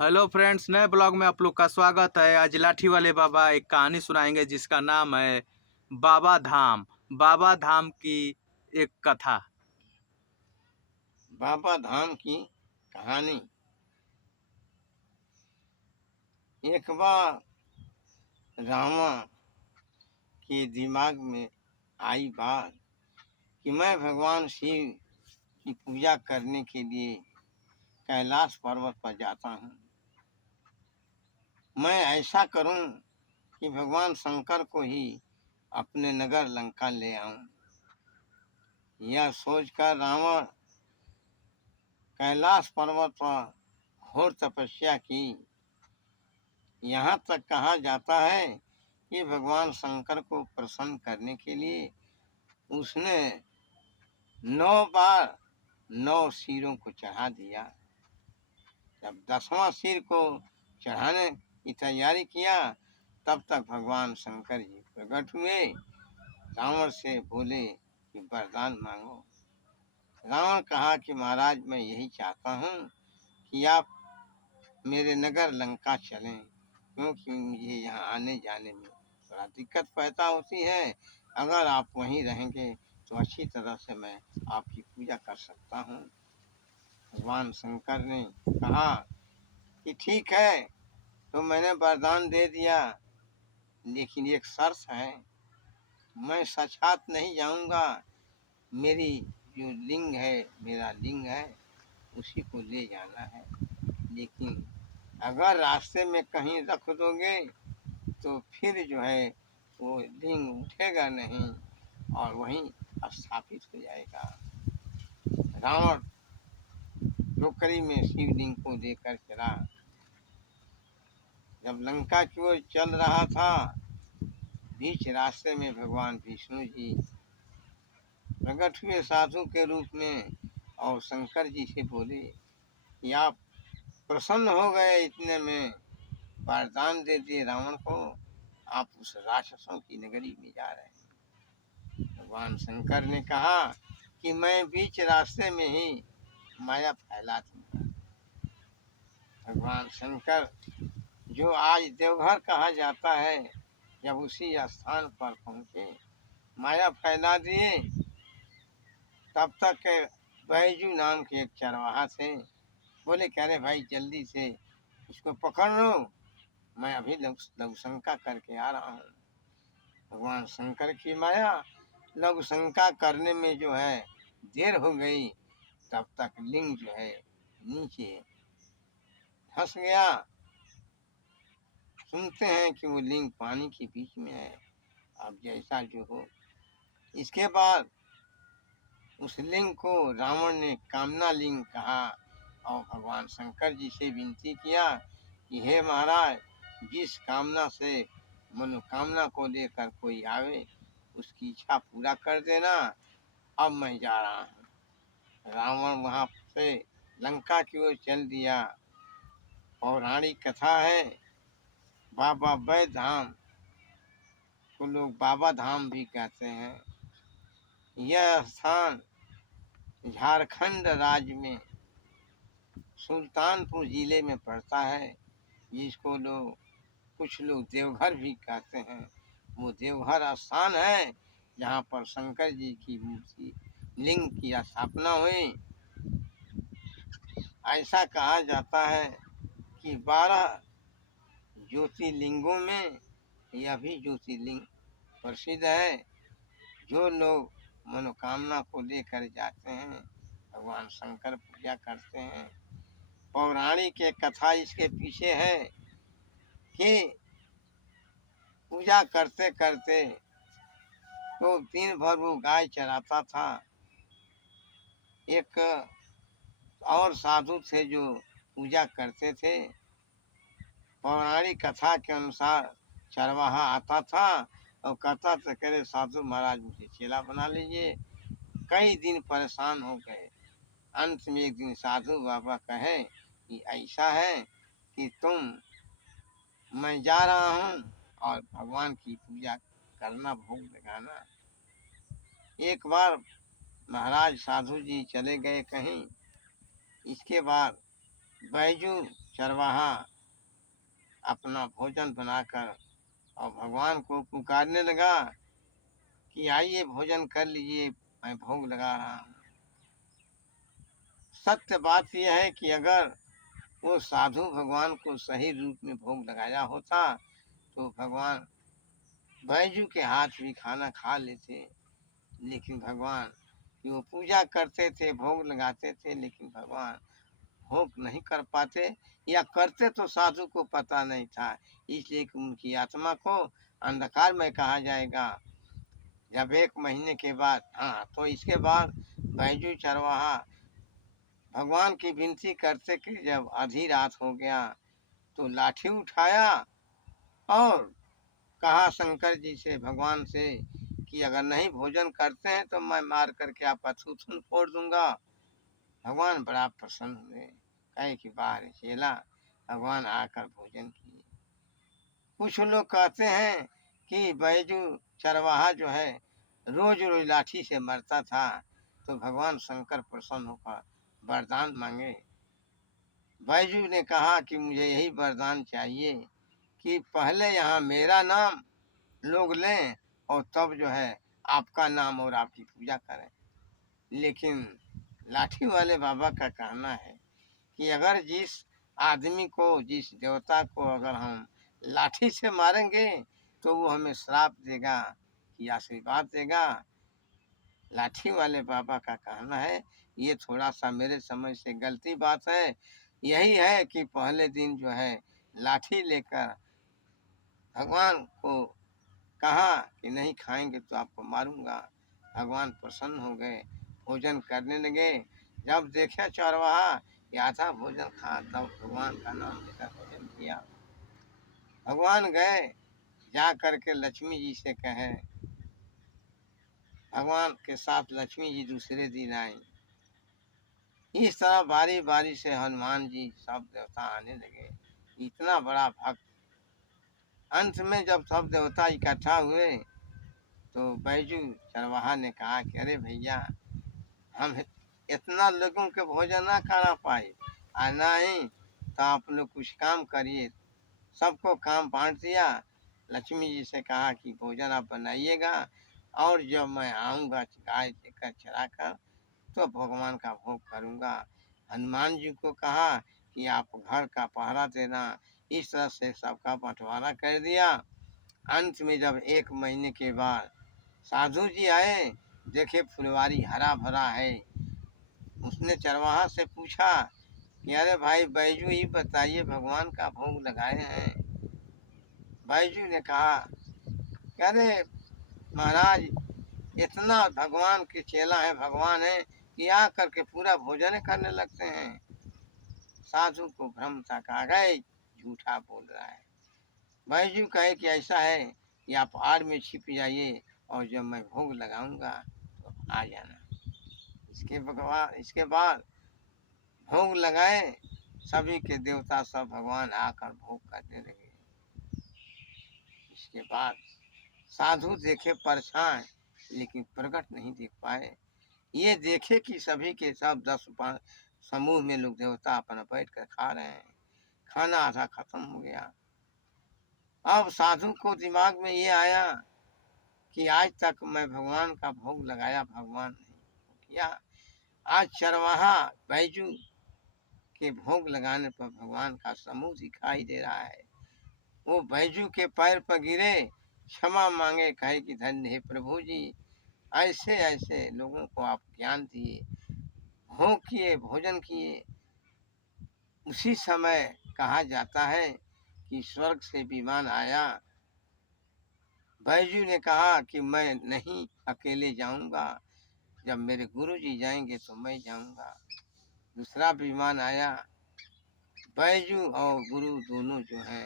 Hello friends, नए blog में आप लोग का स्वागत है। आज लाठी वाले बाबा एक कहानी सुनाएंगे जिसका नाम है बाबा धाम। बाबा धाम की एक कथा। बाबा धाम की कहानी। एक बार रामा के दिमाग में आई बात कि मैं भगवान शिव की पूजा करने के लिए कैलाश पर्वत पर जाता हूँ। मैं ऐसा करूँ कि भगवान शंकर को ही अपने नगर लंका ले आऊं। यह सोचकर रावण कैलाश पर्वत पर घोर तपस्या की। यहाँ तक कहा जाता है कि भगवान शंकर को प्रसन्न करने के लिए उसने 9 बार 9 सिरों को चढ़ा दिया। जब 10वां सिर को चढ़ाने की तैयारी किया तब तक भगवान शंकर जी प्रकट हुए। रावण से बोले कि वरदान मांगो। रावण कहा कि महाराज, मैं यही चाहता हूँ कि आप मेरे नगर लंका चलें, क्योंकि मुझे यहाँ आने जाने में थोड़ा दिक्कत पैदा होती है। अगर आप वहीं रहेंगे तो अच्छी तरह से मैं आपकी पूजा कर सकता हूँ। भगवान शंकर ने कहा कि ठीक है, तो मैंने वरदान दे दिया, लेकिन एक शर्त है, मैं साक्षात नहीं जाऊँगा। मेरी जो लिंग है, मेरा लिंग है, उसी को ले जाना है। लेकिन अगर रास्ते में कहीं रख दोगे तो फिर जो है वो लिंग उठेगा नहीं और वहीं स्थापित हो जाएगा। रावण टोकरी में शिवलिंग को लेकर चला। जब लंका की ओर चल रहा था, बीच रास्ते में भगवान विष्णु जी प्रकट हुए साधु के रूप में और शंकर जी से बोले कि आप प्रसन्न हो गए, इतने में वरदान दे दिए रावण को, आप उस राक्षसों की नगरी में जा रहे हैं। भगवान शंकर ने कहा कि मैं बीच रास्ते में ही माया फैला दूंगा। भगवान शंकर, जो आज देवघर कहा जाता है, जब उसी स्थान पर पहुंचे, माया फैला दिए। तब तक के बैजू नाम के एक चरवाहा थे, बोले कह रहे भाई जल्दी से इसको पकड़ लो, मैं अभी लघु शंका करके आ रहा हूँ। भगवान शंकर की माया लघु शंका करने में जो है देर हो गई, तब तक लिंग जो है नीचे धंस गया। सुनते हैं कि वो लिंग पानी के बीच में है। अब जैसा जो हो, इसके बाद उस लिंग को रावण ने कामना लिंग कहा और भगवान शंकर जी से विनती किया कि हे महाराज, जिस कामना से मनोकामना को लेकर कोई आवे उसकी इच्छा पूरा कर देना। अब मैं जा रहा हूँ। रावण वहाँ से लंका की ओर चल दिया। पौराणिक कथा है, बाबा बैद्य धाम को लोग बाबा धाम भी कहते हैं। यह स्थान झारखंड राज्य में सुल्तानपुर जिले में पड़ता है, जिसको कुछ लोग देवघर भी कहते हैं। वो देवघर स्थान है जहाँ पर शंकर जी की मूर्ति लिंग की स्थापना हुई। ऐसा कहा जाता है कि 12 ज्योतिर्लिंगों में यह भी ज्योतिर्लिंग प्रसिद्ध है। जो लोग मनोकामना को लेकर जाते हैं, भगवान शंकर पूजा करते हैं। पौराणिक एक कथा इसके पीछे है कि पूजा करते करते तो दिन भर वो गाय चराता था। एक और साधु थे जो पूजा करते थे। पौराणिक कथा के अनुसार चरवाहा आता था और कहता था, कह रहे साधु महाराज मुझे चेला बना लीजिए। कई दिन परेशान हो गए। अंत में एक दिन साधु बाबा कहे कि ऐसा है कि मैं जा रहा हूँ और भगवान की पूजा करना, भोग लगाना। एक बार महाराज साधु जी चले गए कहीं। इसके बाद बैजू चरवाहा अपना भोजन बनाकर और भगवान को पुकारने लगा कि आइए भोजन कर लीजिए, मैं भोग लगा रहा हूँ। सत्य बात यह है कि अगर वो साधु भगवान को सही रूप में भोग लगाया होता तो भगवान बैजू के हाथ भी खाना खा लेते। लेकिन भगवान कि वो पूजा करते थे, भोग लगाते थे, लेकिन भगवान भोग नहीं कर पाते, या करते तो साधु को पता नहीं था, इसलिए कि उनकी आत्मा को अंधकार में कहा जाएगा। जब 1 महीने के बाद, हाँ, तो इसके बाद बैजू चरवाहा भगवान की विनती करते कि जब आधी रात हो गया तो लाठी उठाया और कहा शंकर जी से, भगवान से, कि अगर नहीं भोजन करते हैं तो मैं मार करके आपका थूथन फोड़ दूंगा। भगवान बड़ा प्रसन्न हुए, कहे कि बाहर चेला। भगवान आकर भोजन किए। कुछ लोग कहते हैं कि बैजू चरवाहा जो है रोज रोज लाठी से मरता था, तो भगवान शंकर प्रसन्न होकर वरदान मांगे। बैजू ने कहा कि मुझे यही वरदान चाहिए कि पहले यहाँ मेरा नाम लोग लें और तब जो है आपका नाम और आपकी पूजा करें। लेकिन लाठी वाले बाबा का कहना है कि अगर जिस आदमी को, जिस देवता को अगर हम लाठी से मारेंगे तो वो हमें श्राप देगा कि आशीर्वाद देगा। लाठी वाले बाबा का कहना है, ये थोड़ा सा मेरे समझ से गलती बात है। यही है कि पहले दिन जो है लाठी लेकर भगवान को कहा कि नहीं खाएंगे तो आपको मारूंगा। भगवान प्रसन्न हो गए, भोजन करने लगे। जब देखा चरवाहा कि आधा भोजन खा, तब भगवान का नाम लेकर भोजन किया। भगवान गए, जा करके लक्ष्मी जी से कहे। भगवान के साथ लक्ष्मी जी दूसरे दिन आई। इस तरह बारी बारी से हनुमान जी, सब देवता आने लगे। इतना बड़ा भक्त। अंत में जब सब देवता इकट्ठा हुए तो बैजू चरवाहा ने कहा कि अरे भैया, हम इतना लोगों के भोजन ना खा पाए, और ना ही तो आप लोग कुछ काम करिए। सबको काम बांट दिया। लक्ष्मी जी से कहा कि भोजन आप बनाइएगा, और जब मैं आऊँगा गाय लेकर चरा कर तो भगवान का भोग करूँगा। हनुमान जी को कहा कि आप घर का पहरा देना। इस तरह से सबका बंटवारा कर दिया। अंत में जब 1 महीने के बाद साधु जी आए, देखे फुलवारी हरा भरा है। उसने चरवाहा से पूछा कि अरे भाई बैजू, ये बताइए भगवान का भोग लगाए हैं। बैजू ने कहा कि अरे महाराज, इतना भगवान के चेला है, भगवान है कि आ करके पूरा भोजन करने लगते हैं। साधु को भ्रम था, कहा गए झूठा बोल रहा है। बैजू कहे कि ऐसा है कि आप आड़ में छिप जाइए और जब मैं भोग लगाऊंगा तो आ जाना। इसके बाद भोग लगाए। सभी के देवता सब भगवान आकर भोग करने लगे। इसके बाद साधु देखे परेशान, लेकिन प्रकट नहीं देख पाए। ये देखे कि सभी के सब 10-5 समूह में लोग देवता अपना बैठ कर खा रहे हैं। खाना आधा खत्म हो गया। अब साधु को दिमाग में ये आया कि आज तक मैं भगवान का भोग लगाया, भगवान नहीं किया। आज चरवाहा बैजू के भोग लगाने पर भगवान का समूह दिखाई दे रहा है। वो बैजू के पैर पर गिरे, क्षमा मांगे, कहे कि धन्य है प्रभु जी, ऐसे ऐसे लोगों को आप ज्ञान दिए, भोग किए, भोजन किए। उसी समय कहा जाता है कि स्वर्ग से विमान आया। बैजू ने कहा कि मैं नहीं अकेले जाऊंगा, जब मेरे गुरु जी जाएंगे तो मैं जाऊंगा। दूसरा विमान आया। बैजू और गुरु दोनों जो है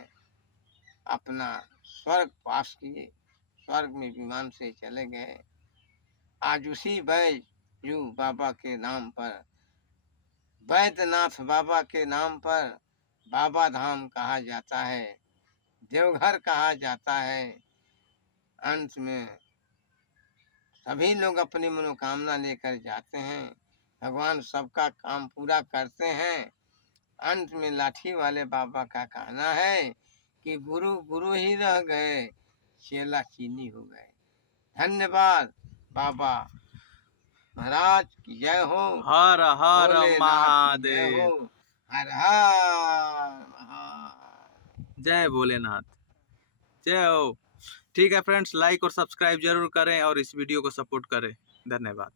अपना स्वर्ग पास किए, स्वर्ग में विमान से चले गए। आज उसी बैजू बाबा के नाम पर, बैद्यनाथ बाबा के नाम पर बाबा धाम कहा जाता है, देवघर कहा जाता है। अंत में सभी लोग अपनी मनोकामना लेकर जाते हैं। भगवान सबका काम पूरा करते हैं। अंत में लाठी वाले बाबा का कहना है कि गुरु गुरु ही रह गए, चेला चीनी हो गए। धन्यवाद। बाबा महाराज की जय हो। हर हर भोलेनाथ की जय हो। महादेव। हर हर महादेव। जय भोलेनाथ। जय हो। ठीक है फ्रेंड्स, लाइक और सब्सक्राइब जरूर करें और इस वीडियो को सपोर्ट करें। धन्यवाद।